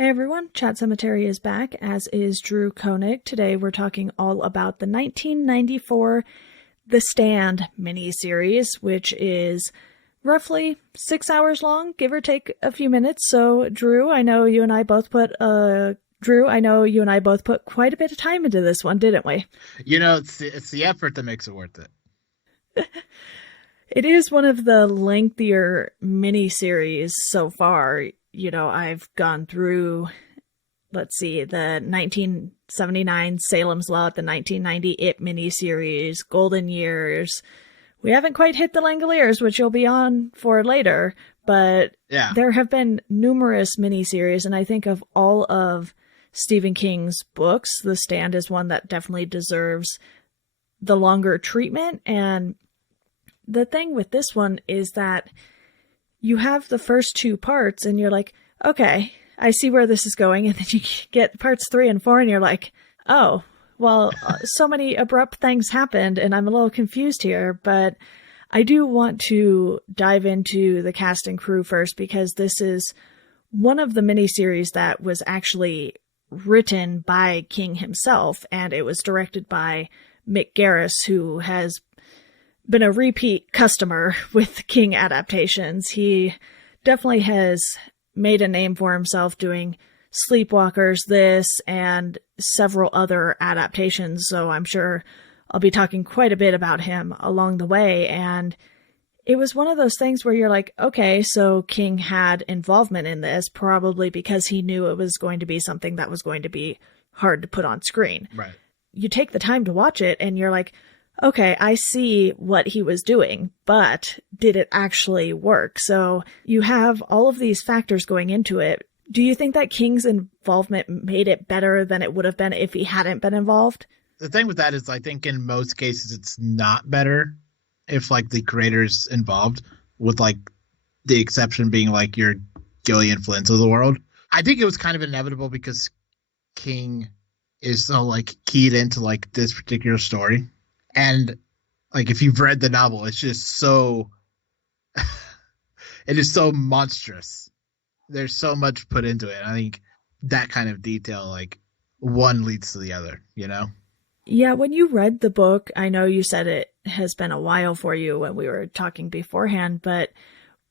Hey everyone, Chat Sematary is back, as is Drew Koenig. Today we're talking all about the 1994 The Stand miniseries, which is roughly 6 hours long, give or take a few minutes. So Drew, I know you and I both put quite a bit of time into this one, didn't we? You know, it's the effort that makes it worth it. It is one of the lengthier miniseries so far. You know, I've gone through, let's see, the 1979 Salem's Lot, the 1990 It miniseries, Golden Years. We haven't quite hit the Langoliers, which you'll be on for later, but Yeah. There have been numerous miniseries, and I think of all of Stephen King's books, The Stand is one that definitely deserves the longer treatment. And the thing with this one is that you have the first two parts and you're like, okay, I see where this is going. And then you get parts 3 and 4 and you're like, oh, well, so many abrupt things happened and I'm a little confused here. But I do want to dive into the cast and crew first, because this is one of the miniseries that was actually written by King himself, and it was directed by Mick Garris, who has been a repeat customer with King adaptations. He definitely has made a name for himself doing Sleepwalkers, this, and several other adaptations, so I'm sure I'll be talking quite a bit about him along the way. And it was one of those things where you're like, okay, so King had involvement in this, probably because he knew it was going to be something that was going to be hard to put on screen. Right. You take the time to watch it and you're like, okay, I see what he was doing, but did it actually work? So you have all of these factors going into it. Do you think that King's involvement made it better than it would have been if he hadn't been involved? The thing with that is, I think in most cases it's not better if like the creator's involved, with like the exception being like your Gillian Flynn's of the world. I think it was kind of inevitable because King is so like keyed into like this particular story. And like if you've read the novel, it's just so it is so monstrous. There's so much put into it. I think that kind of detail, like one leads to the other, you know? Yeah, when you read the book, I know you said it has been a while for you when we were talking beforehand, but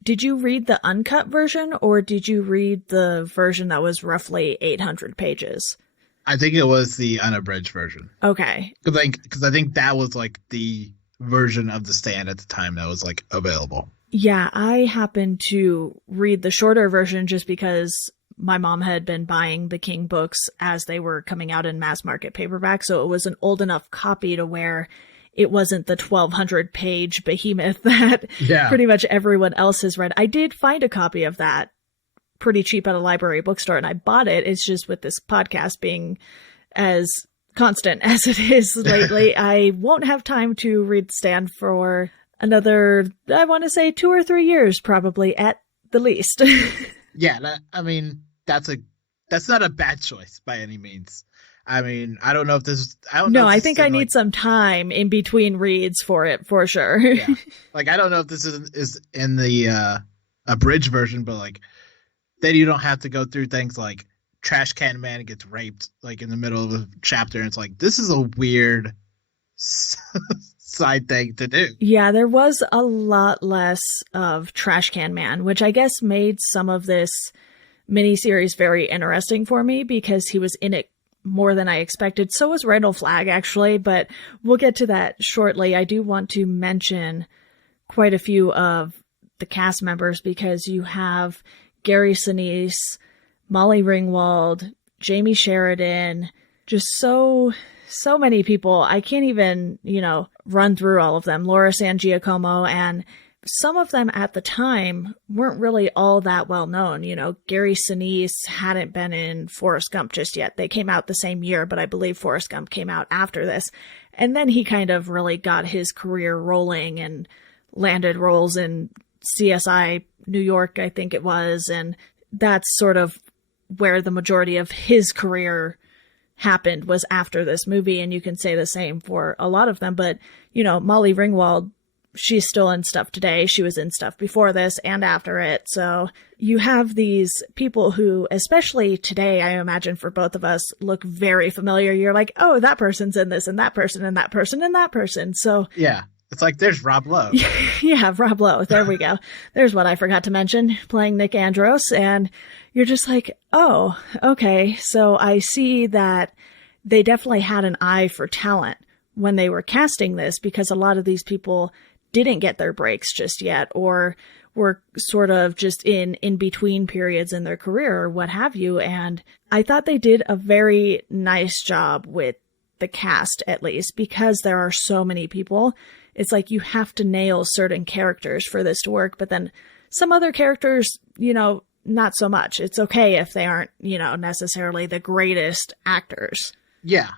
did you read the uncut version or did you read the version that was roughly 800 pages? I think it was the unabridged version. Okay. Because I think that was like the version of The Stand at the time that was like available. Yeah, I happened to read the shorter version just because my mom had been buying the King books as they were coming out in mass market paperback. So it was an old enough copy to where it wasn't the 1,200 page behemoth that pretty much everyone else has read. I did find a copy of that pretty cheap at a library bookstore and I bought it. It's just with this podcast being as constant as it is lately, I won't have time to read The Stand for another, I want to say 2 or 3 years, probably at the least. Yeah, I mean, that's not a bad choice by any means. I mean, I don't know if this is, I think I need some time in between reads for it, for sure. Yeah. Like, I don't know if this is in the abridged version, but like, then you don't have to go through things like Trash Can Man gets raped like in the middle of a chapter, and it's like, this is a weird side thing to do. Yeah, there was a lot less of Trash Can Man, which I guess made some of this miniseries very interesting for me because he was in it more than I expected. So was Randall Flagg, actually, but we'll get to that shortly. I do want to mention quite a few of the cast members because you have Gary Sinise, Molly Ringwald, Jamie Sheridan, just so many people. I can't even, run through all of them. Laura San Giacomo, and some of them at the time weren't really all that well known. Gary Sinise hadn't been in Forrest Gump just yet. They came out the same year, but I believe Forrest Gump came out after this. And then he kind of really got his career rolling and landed roles in CSI New York, I think it was. And that's sort of where the majority of his career happened, was after this movie. And you can say the same for a lot of them. But, Molly Ringwald she's still in stuff today. She was in stuff before this and after it. So you have these people who, especially today, I imagine for both of us, look very familiar. You're like, oh, that person's in this, and that person, and that person, and that person. So yeah, it's like there's Rob Lowe. yeah, Rob Lowe. There we go. There's what I forgot to mention, playing Nick Andros. And you're just like, oh, okay. So I see that they definitely had an eye for talent when they were casting this, because a lot of these people didn't get their breaks just yet, or were sort of just in between periods in their career or what have you. And I thought they did a very nice job with the cast, at least, because there are so many people. It's like you have to nail certain characters for this to work, but then some other characters, not so much. It's okay if they aren't, necessarily the greatest actors. Yeah.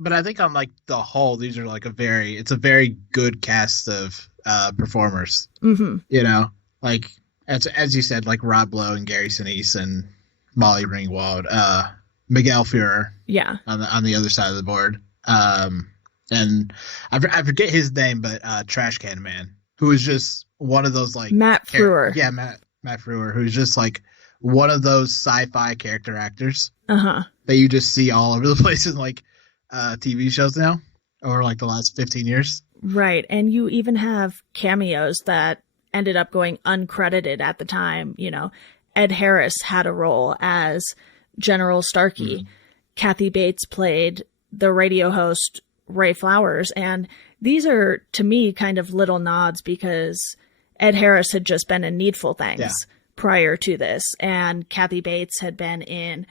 But I think on like the whole, these are like it's a very good cast of performers. Mm-hmm. Like as you said, like Rob Lowe and Gary Sinise and Molly Ringwald, Miguel Fuhrer, yeah, on the other side of the board, and I forget his name, but Trash Can Man, who is just one of those like Matt Frewer, Matt Frewer, who's just like one of those sci-fi character actors that you just see all over the place in like TV shows now, over like the last 15 years. Right. And you even have cameos that ended up going uncredited at the time. Ed Harris had a role as General Starkey. Kathy Bates played the radio host Ray Flowers. And these are, to me, kind of little nods, because Ed Harris had just been in Needful Things prior to this. And Kathy Bates had been in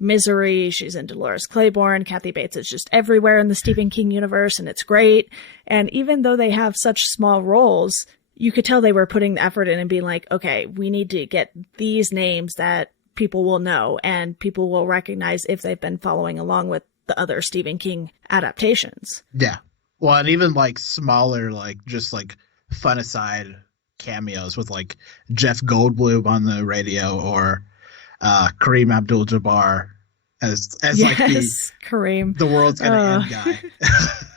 Misery. She's in Dolores Claiborne. Kathy Bates is just everywhere in the Stephen King universe, and it's great. And even though they have such small roles, you could tell they were putting the effort in and being like, okay, we need to get these names that people will know and people will recognize if they've been following along with the other Stephen King adaptations. Yeah. Well, and even like smaller, like just like fun aside cameos with like Jeff Goldblum on the radio, or Kareem Abdul-Jabbar as like Kareem, the world's gonna end guy.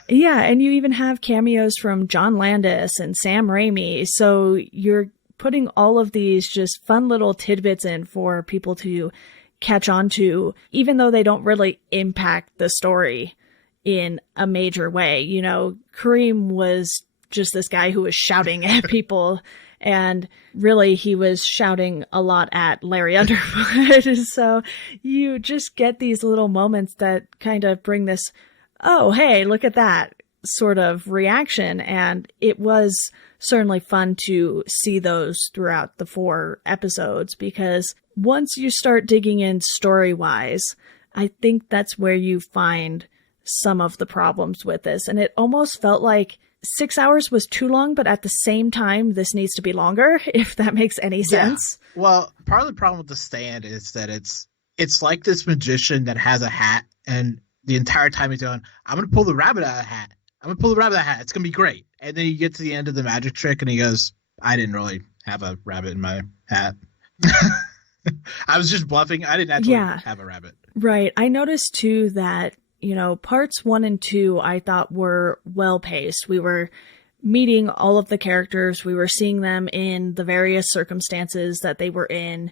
Yeah, and you even have cameos from John Landis and Sam Raimi. So you're putting all of these just fun little tidbits in for people to catch on to, even though they don't really impact the story in a major way. Kareem was just this guy who was shouting at people. And really, he was shouting a lot at Larry Underwood. So you just get these little moments that kind of bring this, oh, hey, look at that sort of reaction. And it was certainly fun to see those throughout the 4 episodes, because once you start digging in story-wise, I think that's where you find some of the problems with this. And it almost felt like 6 hours was too long, but at the same time, this needs to be longer, if that makes any sense. Yeah. Well, part of the problem with The Stand is that it's like this magician that has a hat, and the entire time he's going, I'm going to pull the rabbit out of the hat. I'm going to pull the rabbit out of the hat. It's going to be great. And then you get to the end of the magic trick, and he goes, I didn't really have a rabbit in my hat. I was just bluffing. I didn't actually have a rabbit. Right. I noticed, too, that parts 1 and 2, I thought were well paced. We were meeting all of the characters. We were seeing them in the various circumstances that they were in.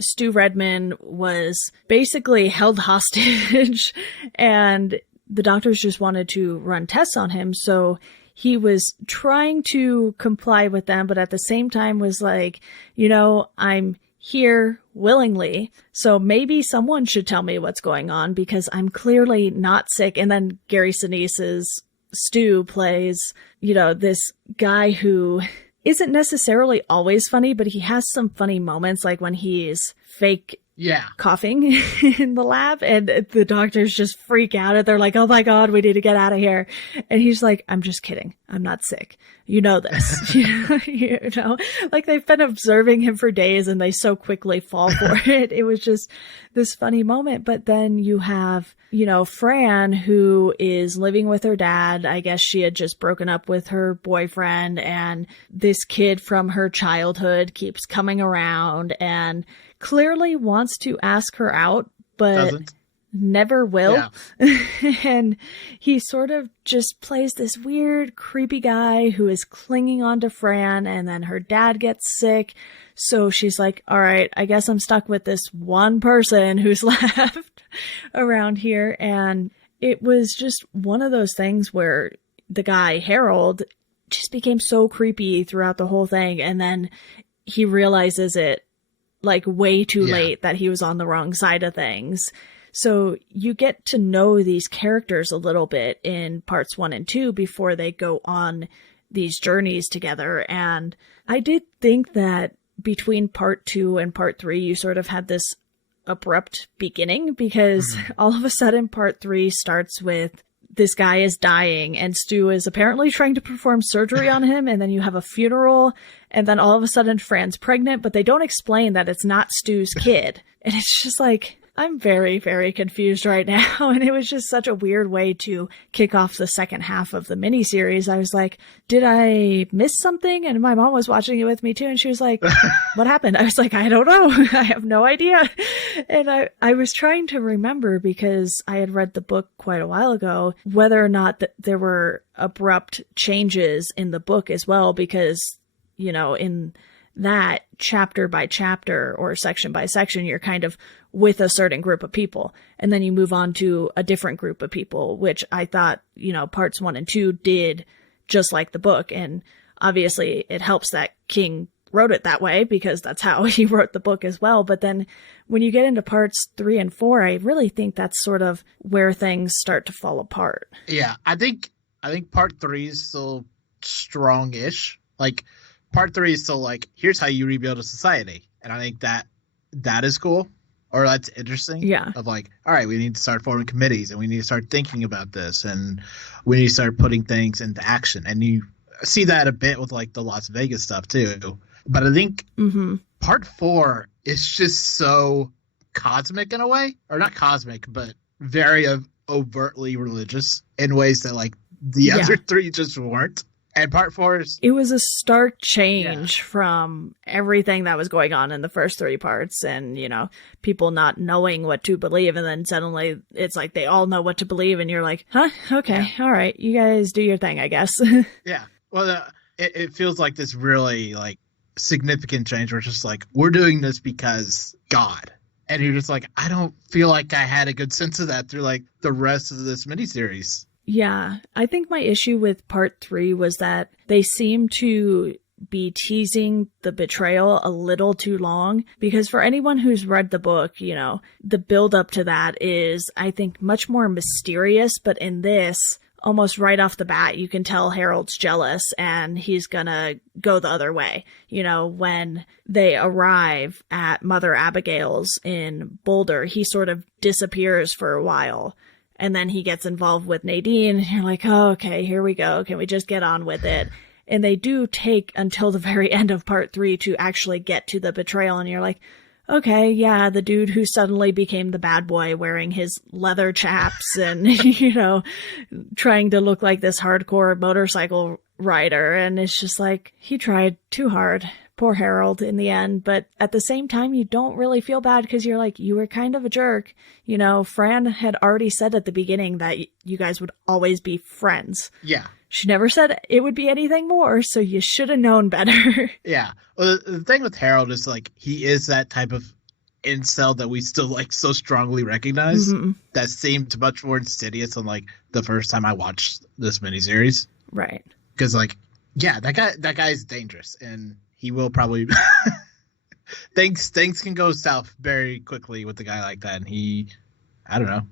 Stu Redman was basically held hostage and the doctors just wanted to run tests on him. So he was trying to comply with them, but at the same time was like, I'm here willingly, so maybe someone should tell me what's going on, because I'm clearly not sick. And then Gary Sinise's Stu plays, this guy who isn't necessarily always funny, but he has some funny moments, like when he's fake coughing in the lab and the doctors just freak out and they're like, oh my God, we need to get out of here. And he's like, I'm just kidding. I'm not sick. This, like they've been observing him for days and they so quickly fall for it. It was just this funny moment. But then you have, Fran, who is living with her dad. I guess she had just broken up with her boyfriend, and this kid from her childhood keeps coming around and clearly wants to ask her out, but never will. Yeah. And he sort of just plays this weird, creepy guy who is clinging on to Fran, and then her dad gets sick. So she's like, all right, I guess I'm stuck with this one person who's left around here. And it was just one of those things where the guy, Harold, just became so creepy throughout the whole thing. And then he realizes it like way too late that he was on the wrong side of things. So you get to know these characters a little bit in parts 1 and 2 before they go on these journeys together. And I did think that between part 2 and part 3, you sort of had this abrupt beginning, because all of a sudden part 3 starts with this guy is dying and Stu is apparently trying to perform surgery on him, and then you have a funeral, and then all of a sudden Fran's pregnant, but they don't explain that it's not Stu's kid. And it's just like, I'm very, very confused right now. And it was just such a weird way to kick off the second half of the miniseries. I was like, did I miss something? And my mom was watching it with me too. And she was like, what happened? I was like, I don't know. I have no idea. And I was trying to remember, because I had read the book quite a while ago, whether or not there were abrupt changes in the book as well, because, you know, in that chapter by chapter or section by section, you're kind of with a certain group of people, and then you move on to a different group of people, which I thought, you know, parts 1 and 2 did just like the book. And obviously it helps that King wrote it that way, because that's how he wrote the book as well. But then when you get into parts 3 and 4, I really think that's sort of where things start to fall apart. Yeah, I think part 3 is still strong-ish. Like, part 3 is still like, here's how you rebuild a society. And I think that is cool, or that's interesting. Yeah. Of like, all right, we need to start forming committees, and we need to start thinking about this, and we need to start putting things into action. And you see that a bit with like the Las Vegas stuff too. But I think part 4 is just so cosmic in a way, or not cosmic, but very overtly religious in ways that like the other 3 just weren't. And part 4 is... It was a stark change from everything that was going on in the first 3 parts, and, you know, people not knowing what to believe, and then suddenly it's like they all know what to believe, and you're like, huh? Okay, all right, you guys do your thing, I guess. Yeah. Well, it feels like this really, like, significant change where it's just like, we're doing this because God. And you're just like, I don't feel like I had a good sense of that through, like, the rest of this miniseries. Yeah, I think my issue with part 3 was that they seem to be teasing the betrayal a little too long, because for anyone who's read the book, you know, the build up to that is, I think, much more mysterious. But in this, almost right off the bat, you can tell Harold's jealous and he's gonna go the other way. You know, when they arrive at Mother Abigail's in Boulder, he sort of disappears for a while. And then he gets involved with Nadine, and you're like, oh, okay, here we go. Can we just get on with it? And they do take until the very end of part 3 to actually get to the betrayal. And you're like, okay, yeah, the dude who suddenly became the bad boy wearing his leather chaps and, you know, trying to look like this hardcore motorcycle rider. And it's just like, he tried too hard. Poor Harold in the end. But at the same time, you don't really feel bad, because you're like, you were kind of a jerk. You know, Fran had already said at the beginning that you guys would always be friends. Yeah. She never said it would be anything more, so you should have known better. Yeah. Well, the thing with Harold is, like, he is that type of incel that we still, like, so strongly recognize. That seemed much more insidious than, like, the first time I watched this miniseries. Right. Because, like, yeah, that guy is dangerous, and he will probably things can go south very quickly with a guy like that, and he, I don't know,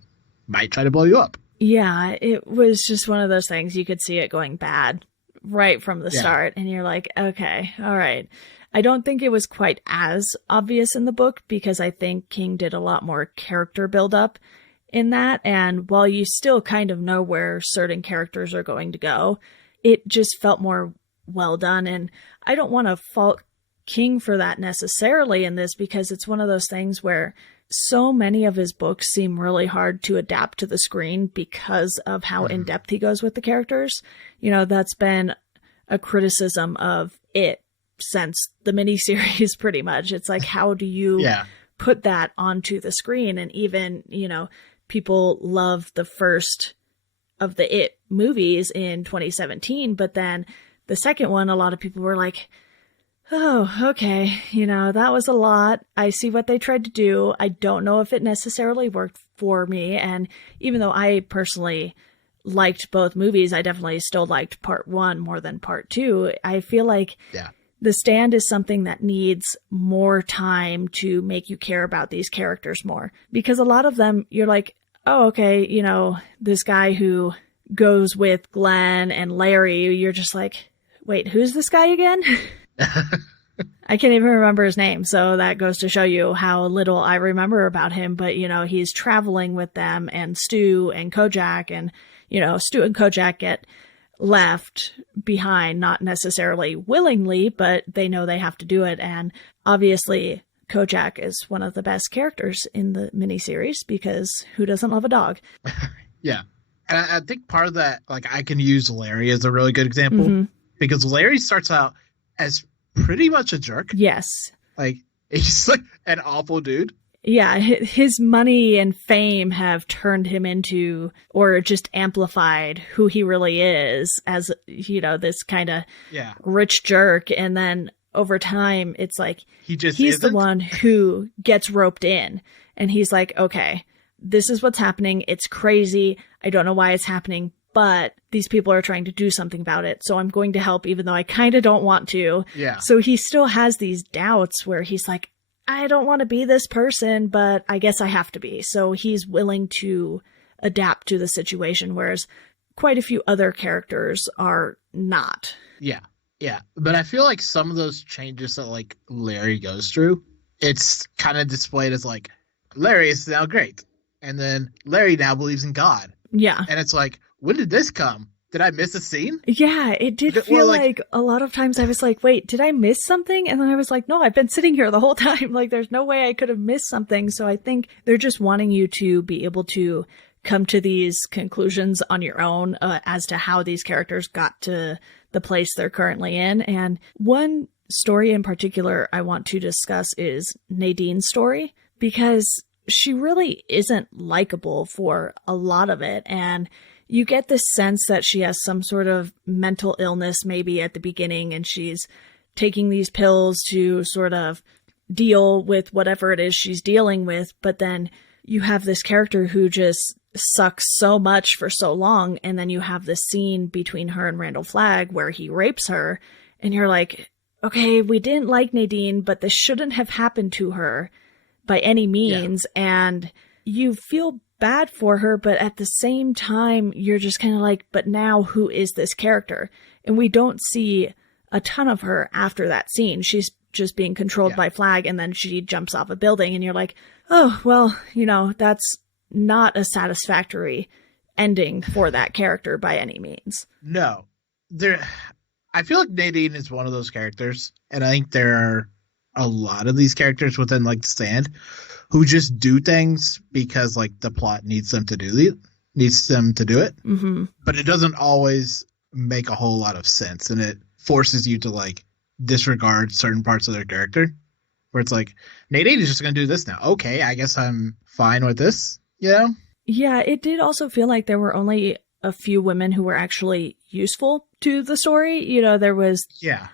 might try to blow you up. Yeah, it was just one of those things. You could see it going bad right from the start, and you're like, okay, all right. I don't think it was quite as obvious in the book, because I think King did a lot more character build-up in that, and while you still kind of know where certain characters are going to go, it just felt more well done. And I don't want to fault King for that necessarily in this, because it's one of those things where so many of his books seem really hard to adapt to the screen because of how in-depth he goes with the characters. You know, that's been a criticism of it since the miniseries, pretty much. It's like, how do you put that onto the screen? And even, you know, people love the first of the It movies in 2017, but then the second one, a lot of people were like, oh, okay, that was a lot. I see what they tried to do. I don't know if it necessarily worked for me. And even though I personally liked both movies, I definitely still liked part one more than part two. I feel like The Stand is something that needs more time to make you care about these characters more. Because a lot of them, you're like, oh, okay, this guy who goes with Glenn and Larry, you're just like, wait, who's this guy again? I can't even remember his name. So that goes to show you how little I remember about him. But, he's traveling with them, and Stu and Kojak, and, Stu and Kojak get left behind, not necessarily willingly, but they know they have to do it. And obviously Kojak is one of the best characters in the miniseries, because who doesn't love a dog? Yeah. And I think part of that, like, I can use Larry as a really good example, because Larry starts out as pretty much a jerk. Yes. Like, he's like an awful dude. Yeah, his money and fame have turned him into, or just amplified who he really is as, this kind of rich jerk. And then over time, it's like, he's the one who gets roped in. And he's like, okay, this is what's happening. It's crazy. I don't know why it's happening, but these people are trying to do something about it. So I'm going to help, even though I kind of don't want to. Yeah. So he still has these doubts where he's like, I don't want to be this person, but I guess I have to be. So he's willing to adapt to the situation, whereas quite a few other characters are not. Yeah. Yeah. But I feel like some of those changes that, like, Larry goes through, it's kind of displayed as like, Larry is now great. And then Larry now believes in God. Yeah. And it's like, when did this come? Did I miss a scene? Yeah, it did feel like a lot of times I was like, wait, did I miss something? And then I was like, no, I've been sitting here the whole time. Like, there's no way I could have missed something. So I think they're just wanting you to be able to come to these conclusions on your own as to how these characters got to the place they're currently in. And one story in particular I want to discuss is Nadine's story, because she really isn't likable for a lot of it. And you get this sense that she has some sort of mental illness maybe at the beginning, and she's taking these pills to sort of deal with whatever it is she's dealing with. But then you have this character who just sucks so much for so long. And then you have this scene between her and Randall Flagg where he rapes her. And you're like, okay, we didn't like Nadine, but this shouldn't have happened to her by any means. Yeah. And you feel bad for her, but at the same time, you're just kind of like, but now who is this character? And we don't see a ton of her after that scene. She's just being controlled by Flagg, and then she jumps off a building, and you're like, oh, well, that's not a satisfactory ending for that character by any means. No. I feel like Nadine is one of those characters, and I think there are a lot of these characters within, like, The Stand who just do things because, like, the plot needs them to do it. Mm-hmm. But it doesn't always make a whole lot of sense, and it forces you to, like, disregard certain parts of their character, where it's like, Nadine is just going to do this now. Okay, I guess I'm fine with this, Yeah, it did also feel like there were only a few women who were actually useful to the story. There was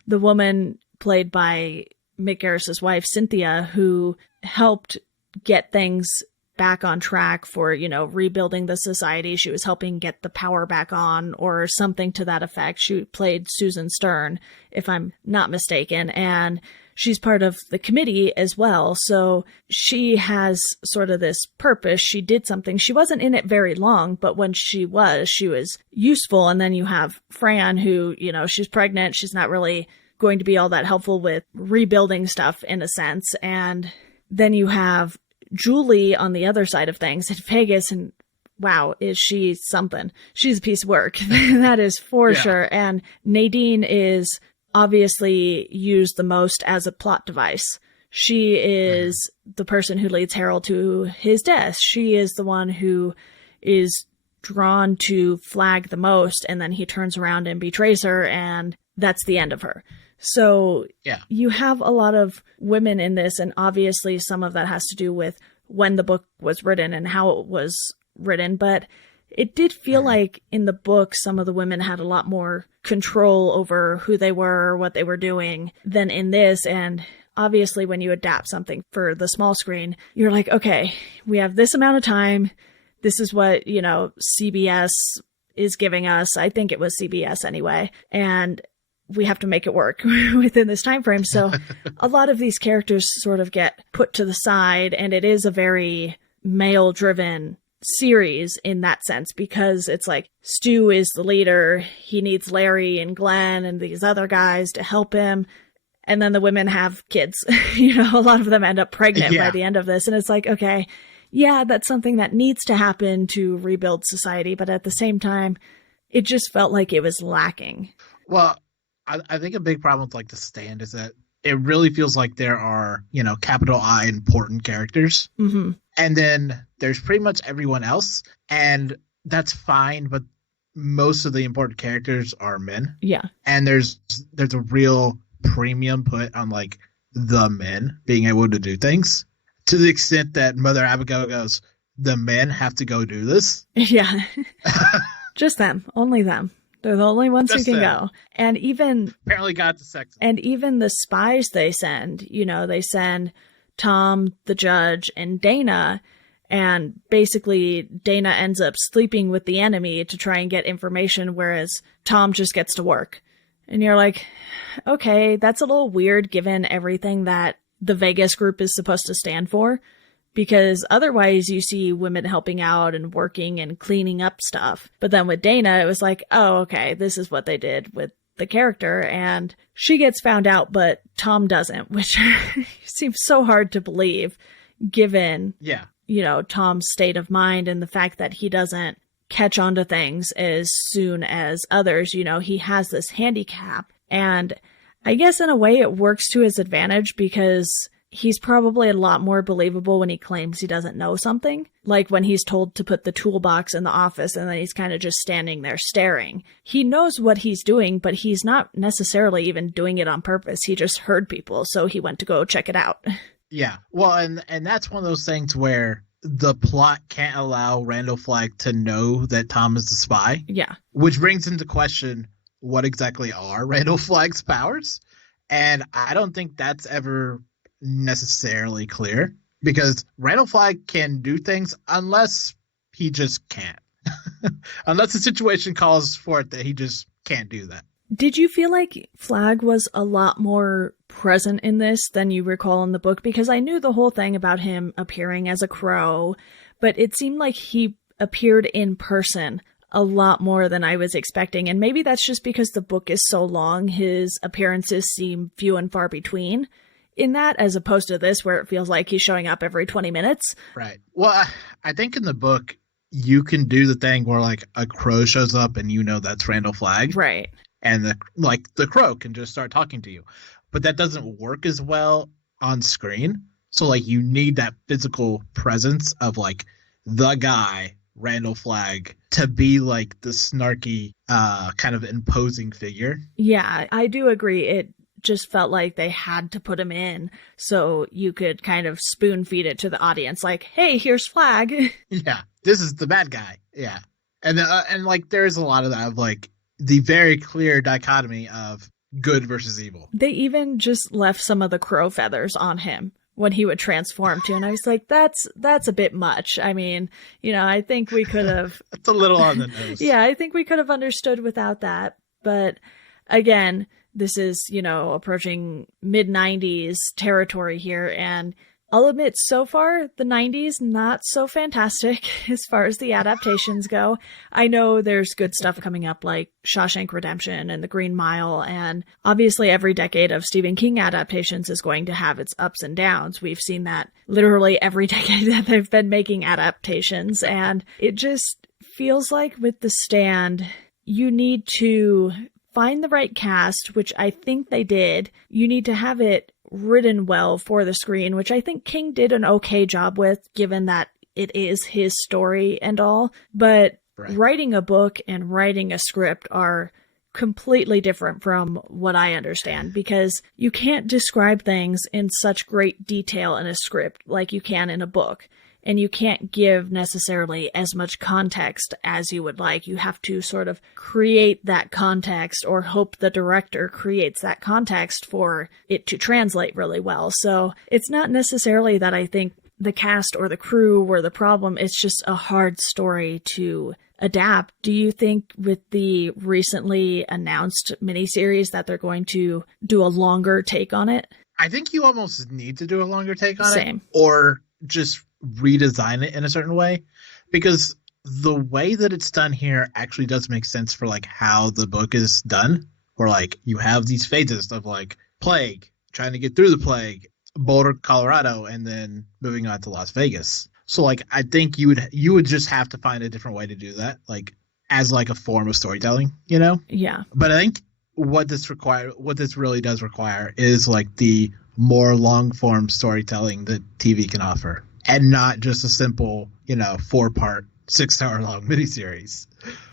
the woman played by Mick Garris's wife, Cynthia, who helped get things back on track for, rebuilding the society. She was helping get the power back on, or something to that effect. She played Susan Stern, if I'm not mistaken, and she's part of the committee as well. So she has sort of this purpose. She did something. She wasn't in it very long, but when she was useful. And then you have Fran, who, she's pregnant. She's not really going to be all that helpful with rebuilding stuff in a sense. And then you have Julie on the other side of things in Vegas, and wow, is she something. She's a piece of work. That is for sure. And Nadine is obviously used the most as a plot device. She is the person who leads Harold to his death. She is the one who is drawn to Flagg the most, and then he turns around and betrays her, and that's the end of her. So you have a lot of women in this, and obviously some of that has to do with when the book was written and how it was written, but it did feel like in the book, some of the women had a lot more control over who they were, what they were doing than in this. And obviously when you adapt something for the small screen, you're like, okay, we have this amount of time. This is what, CBS is giving us. I think it was CBS anyway. And we have to make it work within this time frame. So a lot of these characters sort of get put to the side, and it is a very male driven series in that sense, because it's like Stu is the leader. He needs Larry and Glenn and these other guys to help him. And then the women have kids. A lot of them end up pregnant by the end of this. And it's like, okay, yeah, that's something that needs to happen to rebuild society. But at the same time, it just felt like it was lacking. Well, I think a big problem with The Stand is that it really feels like there are, capital I important characters. Mm-hmm. And then there's pretty much everyone else. And that's fine. But most of the important characters are men. Yeah. And there's a real premium put on the men being able to do things, to the extent that Mother Abigail goes, the men have to go do this. Yeah. Just them. Only them. They're the only ones who can go. And even apparently got the sex. And even the spies they send, they send Tom, the judge, and Dana. And basically Dana ends up sleeping with the enemy to try and get information, whereas Tom just gets to work. And you're like, okay, that's a little weird given everything that the Vegas group is supposed to stand for. Because otherwise you see women helping out and working and cleaning up stuff. But then with Dana, it was like, oh, okay, this is what they did with the character. And she gets found out, but Tom doesn't, which seems so hard to believe given, Tom's state of mind and the fact that he doesn't catch on to things as soon as others. He has this handicap. And I guess in a way it works to his advantage, because he's probably a lot more believable when he claims he doesn't know something. Like when he's told to put the toolbox in the office and then he's kind of just standing there staring. He knows what he's doing, but he's not necessarily even doing it on purpose. He just heard people, so he went to go check it out. Yeah. Well, and that's one of those things where the plot can't allow Randall Flagg to know that Tom is the spy. Yeah. Which brings into question, what exactly are Randall Flagg's powers? And I don't think that's ever necessarily clear, because Randall Flagg can do things unless he just can't. Unless the situation calls for it, that he just can't do that. Did you feel like Flagg was a lot more present in this than you recall in the book? Because I knew the whole thing about him appearing as a crow, but it seemed like he appeared in person a lot more than I was expecting. And maybe that's just because the book is so long, his appearances seem few and far between in that, as opposed to this, where it feels like he's showing up every 20 minutes. Right. Well, I think in the book, you can do the thing where a crow shows up and that's Randall Flagg. Right. And the crow can just start talking to you. But that doesn't work as well on screen. So you need that physical presence of the guy, Randall Flagg, to be the snarky, kind of imposing figure. Yeah, I do agree. It just felt like they had to put him in so you could kind of spoon feed it to the audience. Like, hey, here's Flagg. Yeah, this is the bad guy. Yeah. And there's a lot of that of the very clear dichotomy of good versus evil. They even just left some of the crow feathers on him when he would transform too. And I was like, that's a bit much. I mean, I think we could have. It's a little on the nose. Yeah, I think we could have understood without that. But again, this is, approaching mid-90s territory here. And I'll admit, so far, the 90s, not so fantastic as far as the adaptations go. I know there's good stuff coming up like Shawshank Redemption and The Green Mile. And obviously every decade of Stephen King adaptations is going to have its ups and downs. We've seen that literally every decade that they've been making adaptations. And it just feels like with The Stand, you need to find the right cast, which I think they did. You need to have it written well for the screen, which I think King did an okay job with, given that it is his story and all. But writing a book and writing a script are completely different from what I understand, because you can't describe things in such great detail in a script like you can in a book. and you can't give necessarily as much context as you would like. You have to sort of create that context or hope the director creates that context for it to translate really well. So it's not necessarily that I think the cast or the crew were the problem. It's just a hard story to adapt. Do you think with the recently announced miniseries that they're going to do a longer take on it? I think you almost need to do a longer take on Same. it, or just redesign it in a certain way, because the way that it's done here actually does make sense for like how the book is done, where like you have these phases of like plague, trying to get through the plague, Boulder, Colorado, and then moving on to Las Vegas. So like I think you would just have to find a different way to do that, like as like a form of storytelling, you know? Yeah. But I think what this really does require is like the more long form storytelling that TV can offer, and not just a simple, 4-part, 6-hour long miniseries.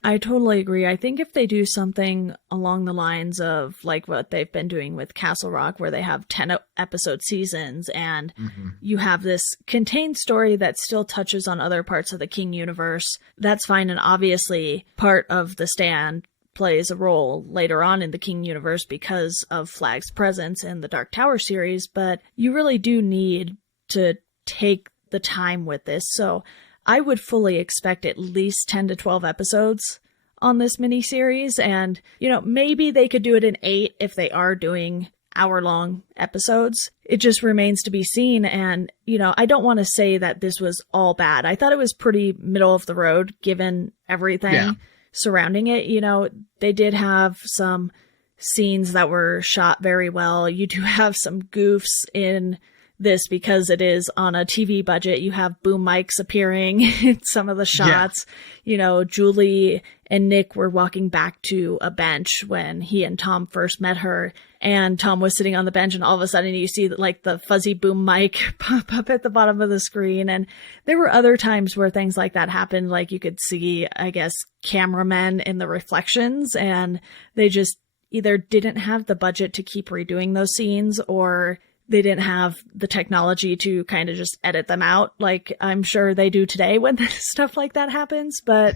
I totally agree. I think if they do something along the lines of like what they've been doing with Castle Rock, where they have 10 episode seasons and you have this contained story that still touches on other parts of the King universe, that's fine. And obviously part of The Stand plays a role later on in the King universe because of Flag's presence in the Dark Tower series, but you really do need to take the time with this. So I would fully expect at least 10 to 12 episodes on this miniseries. And, maybe they could do it in 8 if they are doing hour-long episodes. It just remains to be seen. And, I don't want to say that this was all bad. I thought it was pretty middle of the road given everything surrounding it. They did have some scenes that were shot very well. You do have some goofs in this because it is on a TV budget. You have boom mics appearing in some of the shots. Julie and Nick were walking back to a bench when he and Tom first met her, and Tom was sitting on the bench, and all of a sudden you see like the fuzzy boom mic pop up at the bottom of the screen. And there were other times where things like that happened. Like you could see, I guess, cameramen in the reflections, and they just either didn't have the budget to keep redoing those scenes, or they didn't have the technology to kind of just edit them out like I'm sure they do today when stuff like that happens. But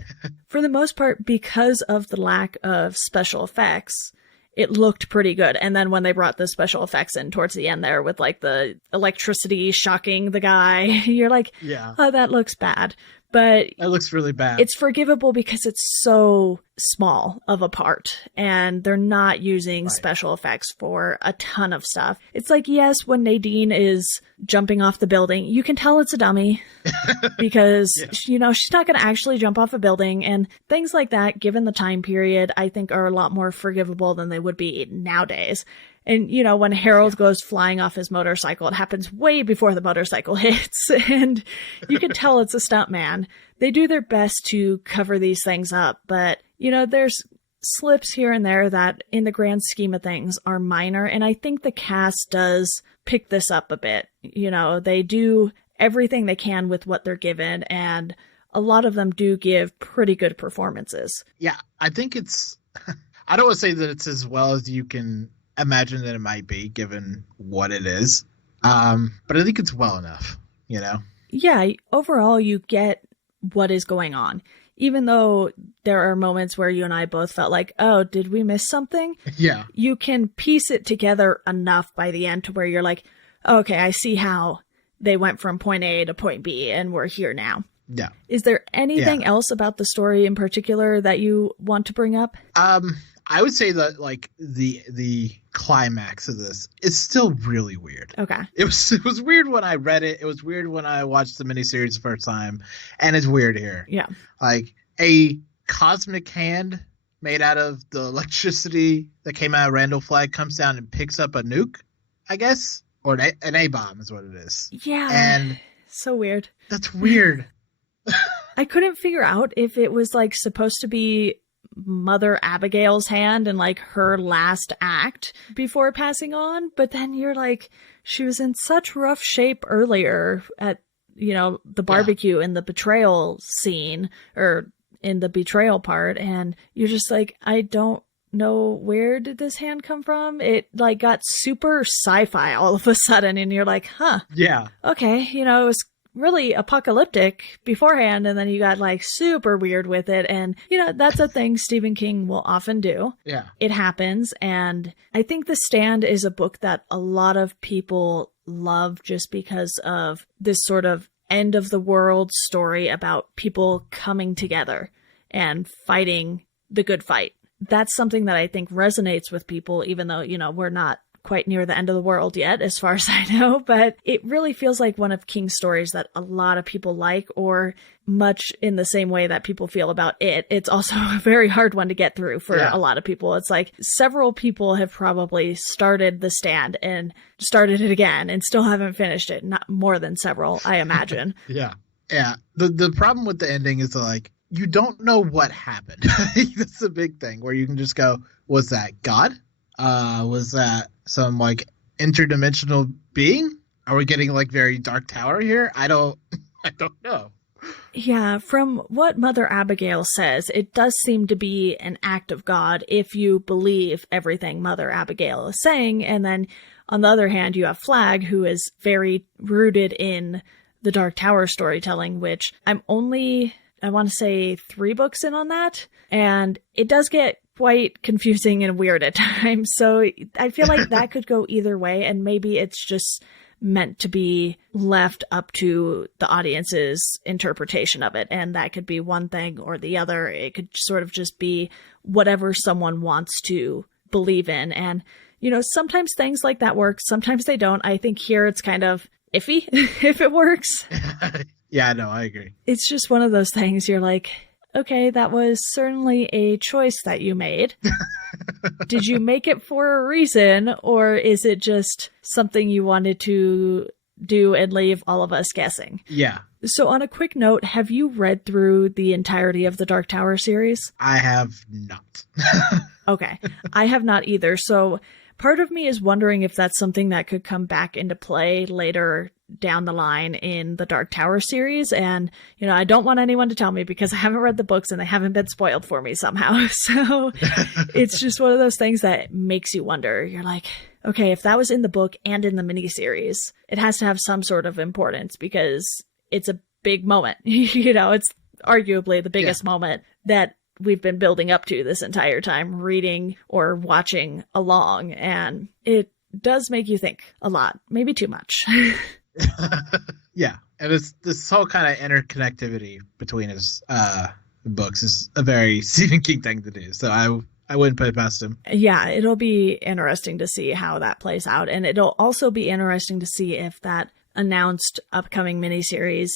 for the most part, because of the lack of special effects, it looked pretty good. And then when they brought the special effects in towards the end there with like the electricity shocking the guy, you're like, oh, that looks bad. But it looks really bad. It's forgivable because it's so small of a part and they're not using special effects for a ton of stuff. It's like, yes, when Nadine is jumping off the building, you can tell it's a dummy because, she's not going to actually jump off a building, and things like that, given the time period, I think are a lot more forgivable than they would be nowadays. And, when Harold goes flying off his motorcycle, it happens way before the motorcycle hits. And you can tell it's a stuntman. They do their best to cover these things up. But, there's slips here and there that in the grand scheme of things are minor. And I think the cast does pick this up a bit. They do everything they can with what they're given. And a lot of them do give pretty good performances. Yeah, I think it's... I don't want to say that it's as well as you can imagine that it might be given what it is, but I think it's well enough. Yeah, overall you get what is going on, even though there are moments where you and I both felt like, oh, did we miss something? Yeah, you can piece it together enough by the end to where you're like, okay, I see how they went from point A to point B and we're here now. Yeah. Is there anything else about the story in particular that you want to bring up? I would say that like the climax of this is still really weird. Okay. It was weird when I read it. It was weird when I watched the miniseries the first time, and it's weird here. Yeah. Like a cosmic hand made out of the electricity that came out of Randall Flagg comes down and picks up a nuke, I guess, or an A-bomb is what it is. Yeah. And so weird. That's weird. I couldn't figure out if it was like supposed to be Mother Abigail's hand and like her last act before passing on, but then you're like, she was in such rough shape earlier at the barbecue in the betrayal scene, or in the betrayal part, and you're just like, I don't know, where did this hand come from? It like got super sci-fi all of a sudden, and you're like, huh, yeah, okay, it was really apocalyptic beforehand, and then you got like super weird with it. And, you know, that's a thing Stephen King will often do. Yeah. It happens. And I think The Stand is a book that a lot of people love just because of this sort of end of the world story about people coming together and fighting the good fight. That's something that I think resonates with people, even though, you know, we're not quite near the end of the world yet, as far as I know, but it really feels like one of King's stories that a lot of people like, or much in the same way that people feel about it. It's also a very hard one to get through for a lot of people. It's like several people have probably started The Stand and started it again and still haven't finished it. Not more than several, I imagine. Yeah. The problem with the ending is like, you don't know what happened. That's the big thing where you can just go, was that God? Was that some like interdimensional being? Are we getting like very Dark Tower here? I don't know. Yeah, from what Mother Abigail says, it does seem to be an act of God if you believe everything Mother Abigail is saying. And then on the other hand, you have Flag, who is very rooted in the Dark Tower storytelling, which I want to say 3 books in on that. And it does get quite confusing and weird at times. So I feel like that could go either way. And maybe it's just meant to be left up to the audience's interpretation of it. And that could be one thing or the other. It could sort of just be whatever someone wants to believe in. And, you know, sometimes things like that work. Sometimes they don't. I think here it's kind of iffy if it works. Yeah, no, I agree. It's just one of those things you're like, okay, that was certainly a choice that you made. Did you make it for a reason, or is it just something you wanted to do and leave all of us guessing? Yeah. So on a quick note, have you read through the entirety of the Dark Tower series? I have not. Okay. I have not either. So part of me is wondering if that's something that could come back into play later down the line in the Dark Tower series. And, you know, I don't want anyone to tell me because I haven't read the books and they haven't been spoiled for me somehow. So it's just one of those things that makes you wonder. You're like, okay, if that was in the book and in the miniseries, it has to have some sort of importance because it's a big moment. You know, it's arguably the biggest moment that we've been building up to this entire time, reading or watching along. And it does make you think a lot, maybe too much. Yeah, and it's this whole kind of interconnectivity between his books is a very Stephen King thing to do. So I wouldn't put it past him. Yeah, it'll be interesting to see how that plays out, and it'll also be interesting to see if that announced upcoming miniseries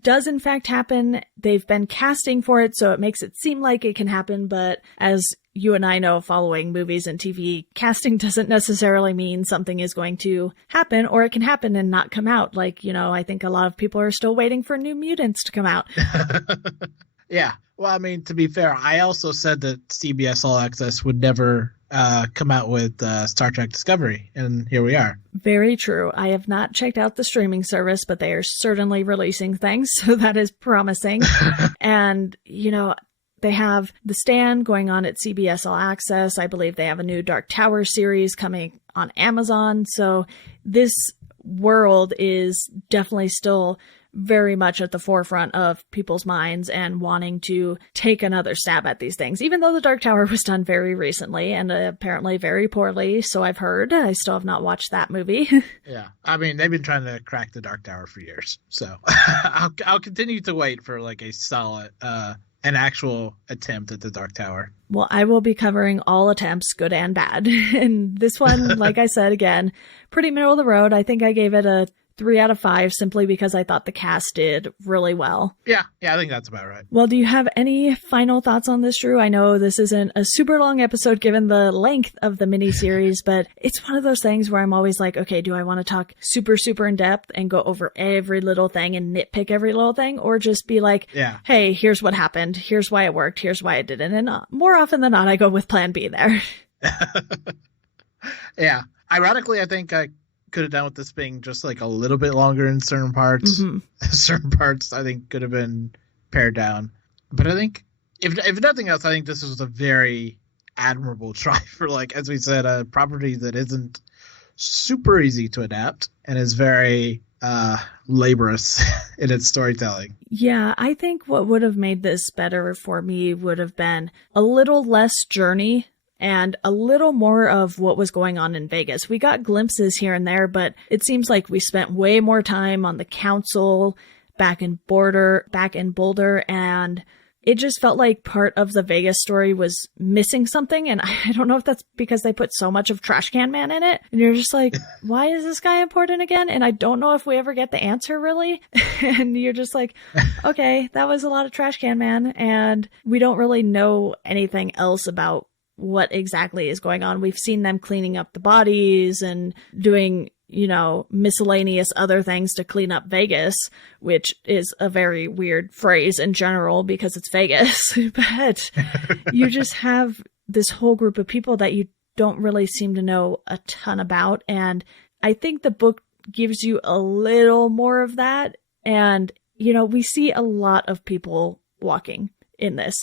does in fact happen. They've been casting for it, so it makes it seem like it can happen, but as you and I know, following movies and TV, casting doesn't necessarily mean something is going to happen, or it can happen and not come out. Like, you know, I think a lot of people are still waiting for New Mutants to come out. Yeah. Well, I mean, to be fair, I also said that CBS All Access would never come out with Star Trek Discovery, and here we are. Very true. I have not checked out the streaming service, but they are certainly releasing things, so that is promising. And, you know, they have The Stand going on at CBS All Access. I believe they have a new Dark Tower series coming on Amazon. So this world is definitely still very much at the forefront of people's minds and wanting to take another stab at these things, even though the Dark Tower was done very recently and apparently very poorly. So I've heard. I still have not watched that movie. Yeah. I mean, they've been trying to crack the Dark Tower for years. So I'll continue to wait for like a solid, an actual attempt at the Dark Tower. Well, I will be covering all attempts, good and bad. And this one, like I said, again, pretty middle of the road. I think I gave it a 3 out of 5 simply because I thought the cast did really well. Yeah, I think that's about right. Well, do you have any final thoughts on this, Drew? I know this isn't a super long episode given the length of the miniseries, but it's one of those things where I'm always like, okay, do I want to talk super, super in depth and go over every little thing and nitpick every little thing? Or just be like, hey, here's what happened. Here's why it worked. Here's why it didn't. And more often than not, I go with plan B there. Yeah. Ironically, I think I could have done with this being just like a little bit longer in certain parts. Mm-hmm. Certain parts I think could have been pared down. But I think if nothing else, I think this was a very admirable try for, like, as we said, a property that isn't super easy to adapt and is very laborious in its storytelling. Yeah, I think what would have made this better for me would have been a little less journey and a little more of what was going on in Vegas. We got glimpses here and there, but it seems like we spent way more time on the council back in Boulder, and it just felt like part of the Vegas story was missing something. And I don't know if that's because they put so much of Trash Can Man in it. And you're just like, why is this guy important again? And I don't know if we ever get the answer, really. And you're just like, okay, that was a lot of Trash Can Man. And we don't really know anything else about what exactly is going on. We've seen them cleaning up the bodies and doing, miscellaneous other things to clean up Vegas, which is a very weird phrase in general because it's Vegas. But you just have this whole group of people that you don't really seem to know a ton about. And I think the book gives you a little more of that. And, we see a lot of people walking in this.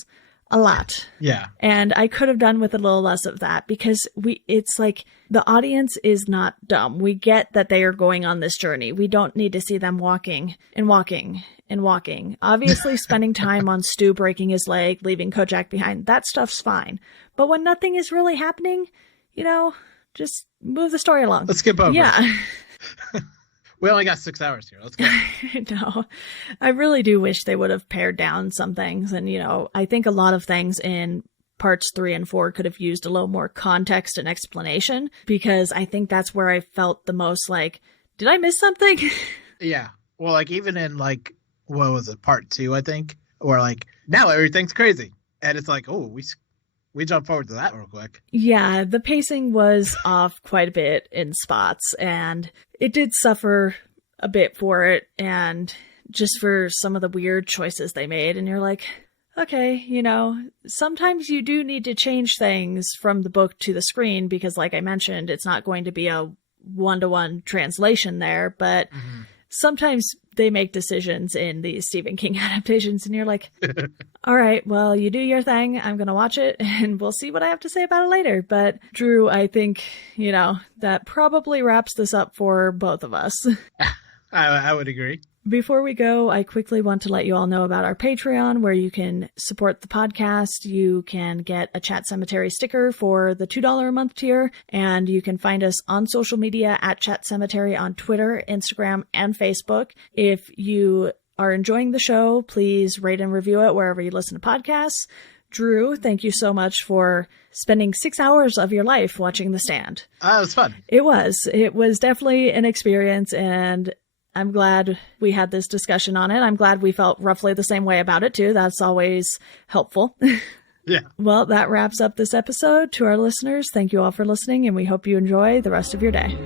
A lot. Yeah. And I could have done with a little less of that because it's like the audience is not dumb. We get that they are going on this journey. We don't need to see them walking and walking and walking. Obviously, spending time on Stu breaking his leg, leaving Kojak behind, that stuff's fine. But when nothing is really happening, just move the story along. Let's skip over. Yeah. We only got 6 hours here. Let's go. No, I really do wish they would have pared down some things. And, I think a lot of things in parts 3 and 4 could have used a little more context and explanation, because I think that's where I felt the most like, did I miss something? Yeah. Well, like even in what was it, part 2, I think, or now everything's crazy. And it's like, oh, we jump forward to that real quick. Yeah, the pacing was off quite a bit in spots, and it did suffer a bit for it, and just for some of the weird choices they made. And you're like, okay, sometimes you do need to change things from the book to the screen because, like I mentioned, it's not going to be a one-to-one translation there, but sometimes they make decisions in these Stephen King adaptations, and you're like, all right, well, you do your thing. I'm going to watch it, and we'll see what I have to say about it later. But Drew, I think, that probably wraps this up for both of us. I would agree. Before we go, I quickly want to let you all know about our Patreon, where you can support the podcast. You can get a Chat Sematary sticker for the $2 a month tier, and you can find us on social media at Chat Sematary on Twitter, Instagram, and Facebook. If you are enjoying the show, please rate and review it wherever you listen to podcasts. Drew, thank you so much for spending 6 hours of your life watching The Stand. It was fun. It was definitely an experience, and I'm glad we had this discussion on it. I'm glad we felt roughly the same way about it, too. That's always helpful. Yeah. Well, that wraps up this episode. To our listeners, thank you all for listening, and we hope you enjoy the rest of your day.